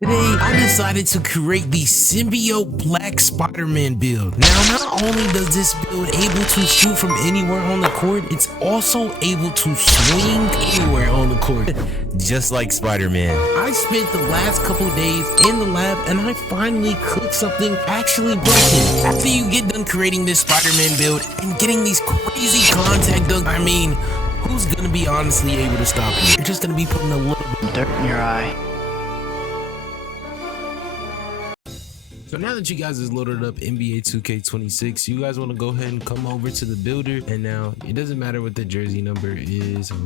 Today, I decided to create the Symbiote Black Spider-Man build. Now, not only does this build able to shoot from anywhere on the court, it's also able to swing anywhere on the court, just like Spider-Man. I spent the last couple days in the lab and I finally cooked something actually broken. After you get done creating this Spider-Man build and getting these crazy contact dunks, I mean, who's gonna be honestly able to stop you? You're just gonna be putting a little bit of dirt in your eye. So now that you guys has loaded up NBA 2K26, you guys want to go ahead and come over to the builder. And now it doesn't matter what the jersey number is. You're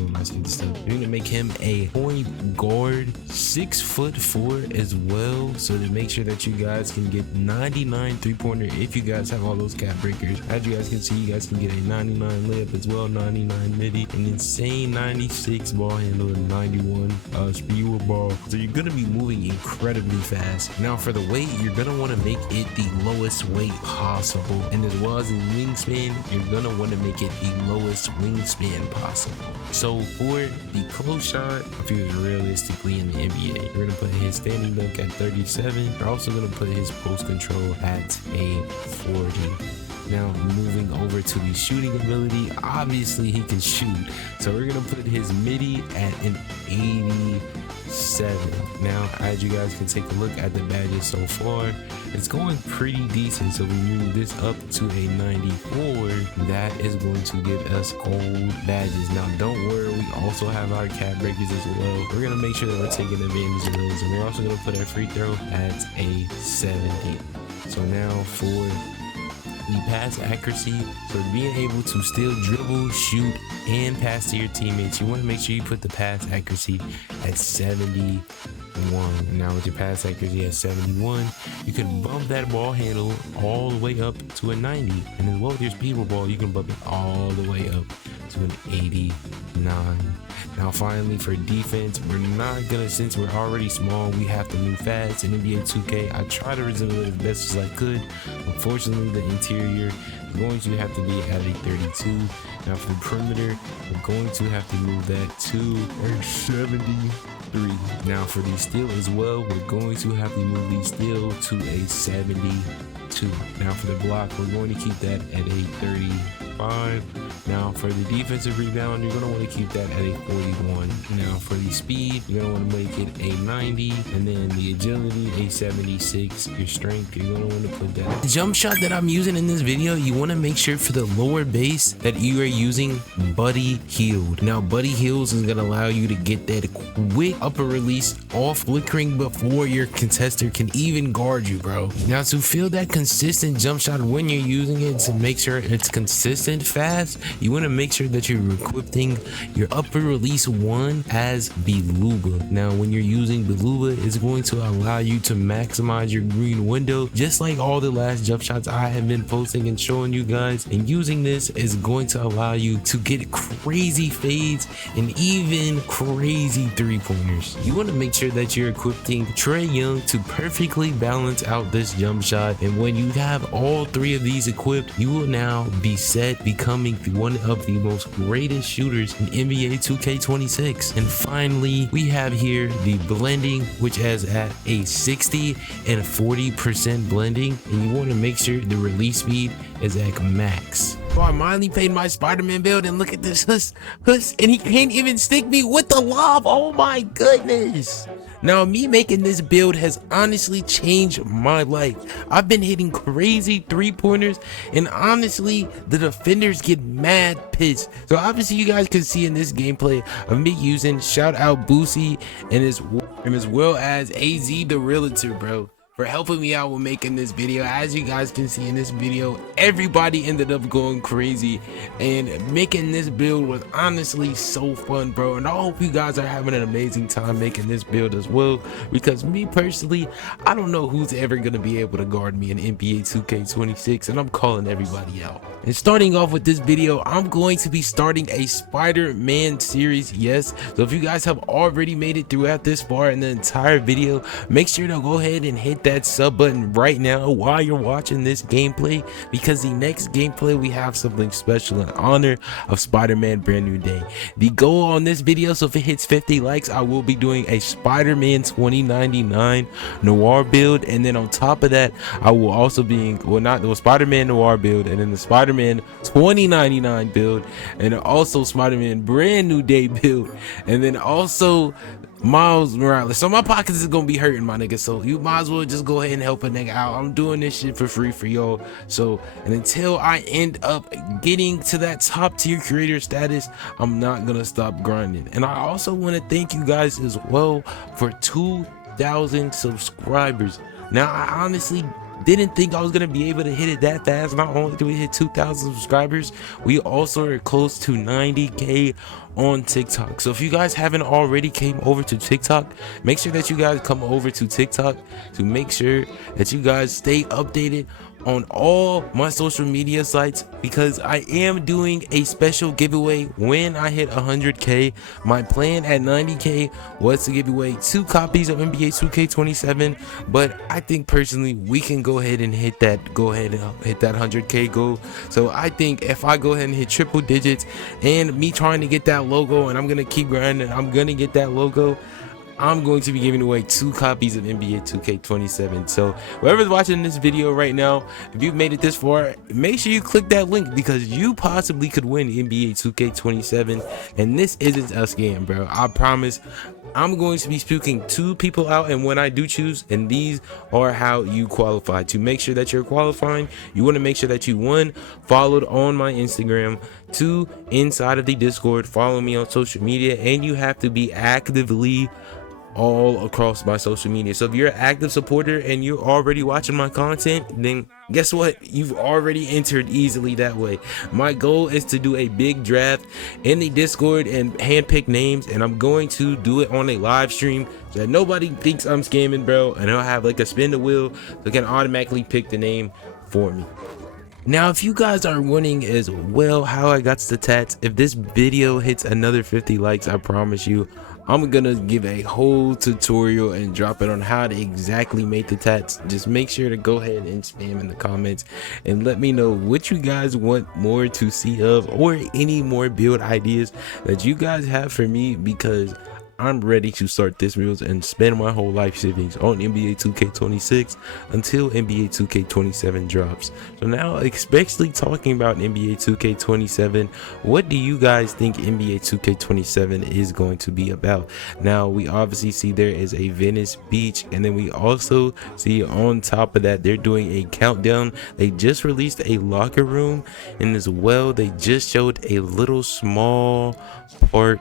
gonna make him a point guard, 6'4" as well. So to make sure that you guys can get 99 3-pointer if you guys have all those cap breakers. As you guys can see, you guys can get a 99 layup as well, 99 midi, an insane 96 ball handle, and 91 speed with ball. So you're gonna be moving incredibly fast. Now for the weight, you're gonna want to make it the lowest weight possible, and as well as the wingspan, you're gonna want to make it the lowest wingspan possible. So for the close shot, if he was realistically in the NBA, we're gonna put his standing dunk at 37. We're also gonna put his post control at a 40. Now moving over to the shooting ability, obviously he can shoot, so we're gonna put his midi at an 87. Now as you guys can take a look at the badges so far, it's going pretty decent. So we move this up to a 94. That is going to give us gold badges. Now don't worry, we also have our cap breakers as well. We're gonna make sure that we're taking advantage of those, and we're also gonna put our free throw at a 70. So now for the pass accuracy, so being able to still dribble, shoot, and pass to your teammates, you want to make sure you put the pass accuracy at 71. Now with your pass accuracy at 71, you can bump that ball handle all the way up to a 90, and as well with your speed with ball, you can bump it all the way up to an 89. Now finally for defense, we're not gonna, since we're already small, we have to move fast. In NBA 2K, I try to resemble it as best as I could. Unfortunately, the interior is going to have to be at a 32. Now for the perimeter, we're going to have to move that to a 73. Now for the steal as well, we're going to have to move the steal to a 72. Now for the block, we're going to keep that at a 35. Now for the defensive rebound, you're going to want to keep that at a 41. Now for the speed, you're going to want to make it a 90, and then the agility a 76. Your strength, you're going to want to put that. The jump shot that I'm using in this video, you want to make sure for the lower base that you are using buddy healed. Now buddy heals is going to allow you to get that quick upper release off flickering before your contester can even guard you, bro. Now to feel that consistent jump shot when you're using it, to make sure it's consistent fast, you want to make sure that you're equipping your upper release one as Beluga. Now when you're using Beluga, it's going to allow you to maximize your green window, just like all the last jump shots I have been posting and showing you guys. And using this is going to allow you to get crazy fades and even crazy 3-pointers. You want to make sure that you're equipping Trae Young to perfectly balance out this jump shot, and when you have all three of these equipped, you will now be set becoming one of the most greatest shooters in NBA 2K26. And finally, we have here the blending, which has at a 60 and 40% blending, and you want to make sure the release speed is at max. So I finally played my Spider-Man build, and look at this huss, and he can't even stick me with the lob. Oh my goodness. Now me making this build has honestly changed my life. I've been hitting crazy 3-pointers, and honestly the defenders get mad pissed. So obviously you guys can see in this gameplay of me using shout out Boosie and as well as AZ the Realtor, bro, for helping me out with making this video. As you guys can see in this video, everybody ended up going crazy, and making this build was honestly so fun, bro. And I hope you guys are having an amazing time making this build as well, because me personally, I don't know who's ever going to be able to guard me in NBA 2K26, and I'm calling everybody out. And starting off with this video, I'm going to be starting a Spider-Man series, yes. So if you guys have already made it throughout this far in the entire video, make sure to go ahead and hit hit that sub button right now while you're watching this gameplay, because the next gameplay we have something special in honor of Spider-Man Brand New Day. The goal on this video, so if it hits 50 likes, I will be doing a Spider-Man 2099 Noir build, and then on top of that I will also be Spider-Man Noir build, and then the Spider-Man 2099 build, and also Spider-Man Brand New Day build, and then also Miles Morales. So my pockets is gonna be hurting, my nigga, so you might as well just go ahead and help a nigga out. I'm doing this shit for free for y'all. So, and until I end up getting to that top tier creator status, I'm not gonna stop grinding. And I also want to thank you guys as well for 2,000 subscribers. Now, I honestly didn't think I was gonna be able to hit it that fast. Not only do we hit 2,000 subscribers, we also are close to 90k on TikTok. So if you guys haven't already came over to TikTok, make sure that you guys come over to TikTok to make sure that you guys stay updated on all my social media sites, because I am doing a special giveaway when I hit 100k. My plan at 90k was to give away 2 copies of NBA 2K27, but I think personally we can go ahead and hit that 100k goal. So I think if I go ahead and hit triple digits, and me trying to get that logo, and I'm gonna keep grinding, I'm gonna get that logo, I'm going to be giving away 2 copies of NBA 2K27. So whoever's watching this video right now, if you've made it this far, make sure you click that link, because you possibly could win NBA 2K27. And this isn't a scam, bro. I promise. I'm going to be speaking 2 people out, and when I do choose, and these are how you qualify. To make sure that you're qualifying, you want to make sure that you, 1, followed on my Instagram, 2, inside of the Discord, follow me on social media, and you have to be actively all across my social media. So if you're an active supporter and you're already watching my content, then guess what, you've already entered easily that way. My goal is to do a big draft in the Discord and handpick names, and I'm going to do it on a live stream so that nobody thinks I'm scamming, bro, and I'll have like a spin the wheel so it can automatically pick the name for me. Now, if you guys are wondering as well how I got the tats, if this video hits another 50 likes, I promise you I'm gonna give a whole tutorial and drop it on how to exactly make the tats. Just make sure to go ahead and spam in the comments and let me know what you guys want more to see of, or any more build ideas that you guys have for me, because I'm ready to start this build and spend my whole life savings on NBA 2K26 until NBA 2K27 drops. So now, especially talking about NBA 2K27, what do you guys think NBA 2K27 is going to be about? Now, we obviously see there is a Venice Beach, and then we also see on top of that they're doing a countdown. They just released a locker room, and as well they just showed a little small part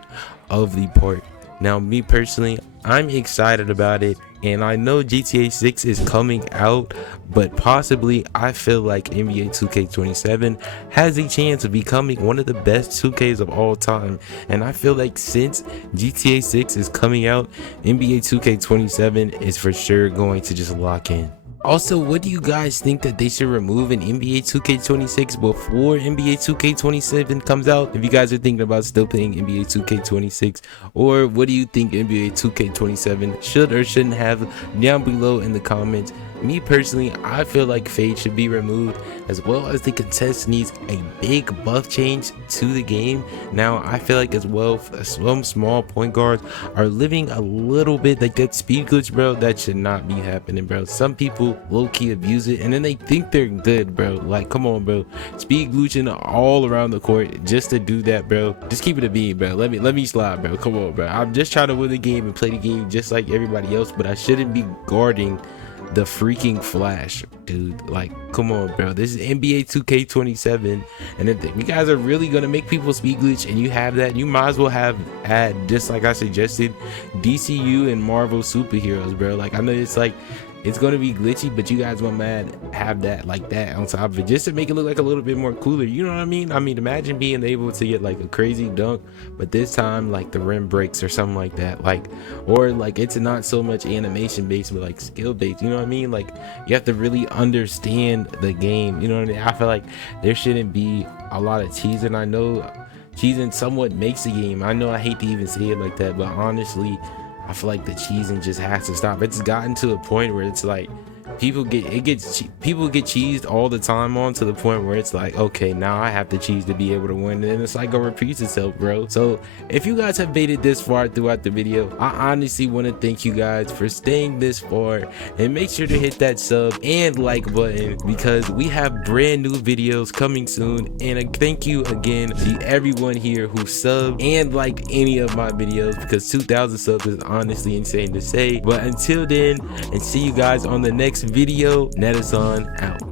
of the park. Now, me personally, I'm excited about it, and I know GTA 6 is coming out, but possibly I feel like NBA 2K27 has a chance of becoming one of the best 2Ks of all time. And I feel like since GTA 6 is coming out, NBA 2K27 is for sure going to just lock in. Also, what do you guys think that they should remove in NBA 2K26 before NBA 2K27 comes out? If you guys are thinking about still playing NBA 2K26, or what do you think NBA 2K27 should or shouldn't have, down below in the comments. Me personally, I feel like Fade should be removed, as well as the contest needs a big buff change to the game. Now, I feel like as well some small point guards are living a little bit like that speed glitch, bro. That should not be happening, bro. Some people low-key abuse it, and then they think they're good, bro. Like, come on, bro. Speed glitching all around the court just to do that, bro. Just keep it a beam, bro. Let me slide, bro. Come on, bro. I'm just trying to win the game and play the game just like everybody else, but I shouldn't be guarding the freaking Flash, dude. Like, come on, bro. This is NBA 2K27, and if you guys are really gonna make people speed glitch and you have that, you might as well add, just like I suggested, DCU and Marvel superheroes, bro. Like, I know it's like it's gonna be glitchy, but you guys want mad have that like that on top of it, just to make it look like a little bit more cooler, you know what I mean? I mean, imagine being able to get like a crazy dunk, but this time like the rim breaks or something like that, like, or like it's not so much animation based but like skill based, you know what I mean? Like, you have to really understand the game, you know what I mean? I feel like there shouldn't be a lot of cheesing. I know cheesing somewhat makes the game, I know I hate to even say it like that, but honestly I feel like the cheesing just has to stop. It's gotten to a point where it's like people get cheesed all the time on, to the point where it's like, okay, now I have to cheese to be able to win, and it's like it repeats itself, bro. So if you guys have made it this far throughout the video, I honestly want to thank you guys for staying this far, and make sure to hit that sub and like button, because we have brand new videos coming soon. And a thank you again to everyone here who subbed and liked any of my videos, because 2,000 subs is honestly insane to say. But until then, and see you guys on the next video, Netasan out.